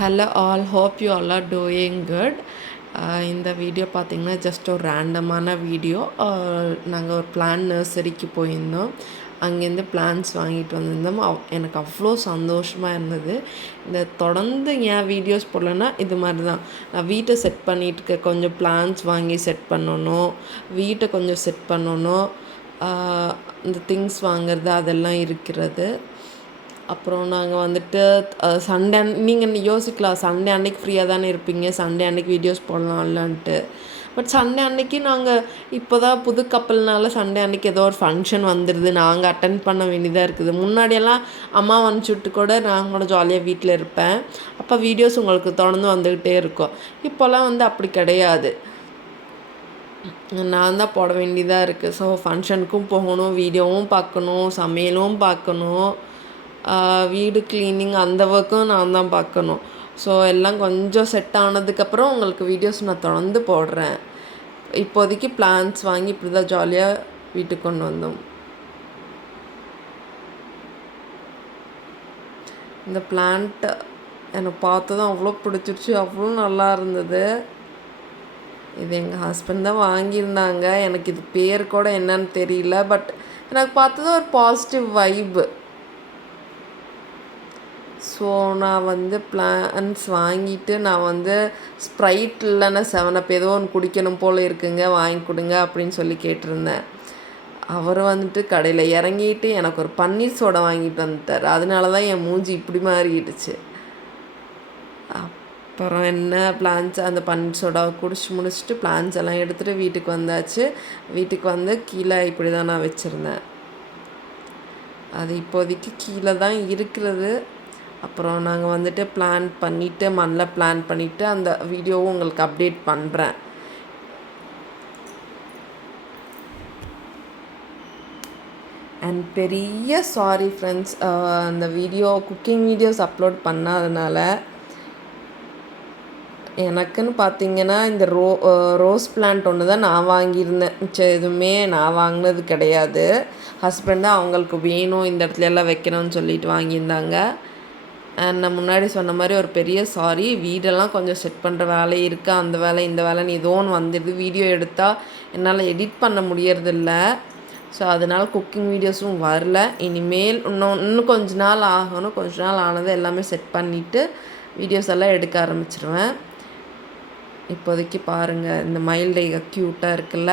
Hello all, hope you all are doing good. இந்த video பார்த்திங்கன்னா just ஒரு ரேண்டமான video. நாங்கள் ஒரு பிளான் நர்சரிக்கு போயிருந்தோம். அங்கேருந்து பிளான்ஸ் வாங்கிட்டு வந்திருந்தோம். எனக்கு அவ்வளோ சந்தோஷமாக இருந்தது. இந்த தொடர்ந்து ஏன் வீடியோஸ் போடலன்னா இது மாதிரி தான். நான் வீட்டை செட் பண்ணிகிட்டு கொஞ்சம் பிளான்ஸ் வாங்கி செட் பண்ணணும், வீட்டை கொஞ்சம் செட் பண்ணணும், இந்த திங்ஸ் வாங்கிறது அதெல்லாம் இருக்கிறது. அப்புறம் நாங்கள் வந்துட்டு சண்டே நீங்கள் யோசிக்கலாம், சண்டே அன்னைக்கு ஃப்ரீயாக தானே இருப்பீங்க, சண்டே அன்னைக்கு வீடியோஸ் போடலாம்லன்ட்டு. பட் சண்டே அன்னைக்கு நாங்கள் இப்போ தான் புது கப்பல்னால சண்டே அன்னைக்கு ஏதோ ஒரு ஃபங்க்ஷன் வந்துடுது, நாங்கள் அட்டன் பண்ண வேண்டியதாக இருக்குது. முன்னாடியெல்லாம் அம்மா அனுப்பிச்சுட்டு கூட நான் கூட ஜாலியாக வீட்டில் இருப்பேன். அப்போ வீடியோஸ் உங்களுக்கு தொடர்ந்து வந்துக்கிட்டே இருக்கும். இப்போல்லாம் வந்து அப்படி கிடையாது, நான் தான் போட வேண்டியதாக இருக்குது. ஸோ ஃபங்க்ஷனுக்கும் போகணும், வீடியோவும் பார்க்கணும், சமையலும் பார்க்கணும், வீடு க்ளீனிங் அந்த ஒர்க்கும் நான் தான் பார்க்கணும். ஸோ எல்லாம் கொஞ்சம் செட் ஆனதுக்கப்புறம் உங்களுக்கு வீடியோஸ் நான் தொடர்ந்து போடுறேன். இப்போதைக்கு பிளான்ஸ் வாங்கி இப்படி தான் ஜாலியாக வீட்டுக்கு கொண்டு வந்தோம். இந்த பிளான்ட் எனக்கு பார்த்ததும் அவ்வளோ பிடிச்சிருச்சு, அவ்வளோ நல்லா இருந்தது. இது எங்கள் ஹஸ்பண்ட் தான் வாங்கியிருந்தாங்க. எனக்கு இது பேர் கூட என்னன்னு தெரியல. பட் எனக்கு பார்த்ததும் ஒரு பாசிட்டிவ் வைப்பு. ஸோ நான் வந்து பிளான்ஸ் வாங்கிட்டு நான் வந்து ஸ்ப்ரைட் இல்லைன்னா 7up ஏதோ ஒன்று குடிக்கணும் போல் இருக்குங்க, வாங்கி கொடுங்க அப்படின்னு சொல்லி கேட்டிருந்தேன். அவர் வந்துட்டு கடையில் இறங்கிட்டு எனக்கு ஒரு பன்னீர் சோடா வாங்கிட்டு வந்துட்டார். அதனால தான் என் மூஞ்சி இப்படி மாறிடுச்சு. அப்புறம் என்ன பிளான்ஸ் அந்த பன்னீர் சோடாவை குடிச்சு முடிச்சுட்டு பிளான்ஸ் எல்லாம் எடுத்துகிட்டு வீட்டுக்கு வந்தாச்சு. வீட்டுக்கு வந்து கீழே இப்படி தான் நான் வச்சுருந்தேன். அது இப்போதைக்கு கீழே தான் இருக்கிறது. அப்புறம் நாங்கள் வந்துட்டு பிளான் பண்ணிவிட்டு மண்ணில் பிளான் பண்ணிவிட்டு அந்த வீடியோவும் உங்களுக்கு அப்டேட் பண்ணுறேன். அண்ட் பெரிய சாரி ஃப்ரெண்ட்ஸ், அந்த வீடியோ குக்கிங் வீடியோஸ் அப்லோட் பண்ணாதனால. எனக்குன்னு பார்த்தீங்கன்னா இந்த ரோஸ் பிளான்ட் ஒன்று தான் நான் வாங்கியிருந்தேன். மிச்சம் எதுவுமே நான் வாங்கினது கிடையாது. ஹஸ்பண்ட் தான் அவங்களுக்கு வேணும் இந்த இடத்துல எல்லாம் வைக்கணும்னு சொல்லிட்டு வாங்கியிருந்தாங்க. அண்ட் நான் முன்னாடி சொன்ன மாதிரி ஒரு பெரிய சாரி, வீடெல்லாம் கொஞ்சம் செட் பண்ணுற வேலை இருக்குது, அந்த வேலை இந்த வேலைன்னு ஏதோ ஒன்று வந்துடுது. வீடியோ எடுத்தால் என்னால் எடிட் பண்ண முடியறதில்ல. ஸோ அதனால் குக்கிங் வீடியோஸும் வரல. இனிமேல் இன்னும் கொஞ்ச நாள் ஆகணும். கொஞ்ச நாள் ஆனது எல்லாமே செட் பண்ணிவிட்டு வீடியோஸ் எல்லாம் எடுக்க ஆரம்பிச்சிருவேன். இப்போதைக்கு பாருங்கள், இந்த மயில் டைகர் க்யூட்டாக இருக்குல்ல.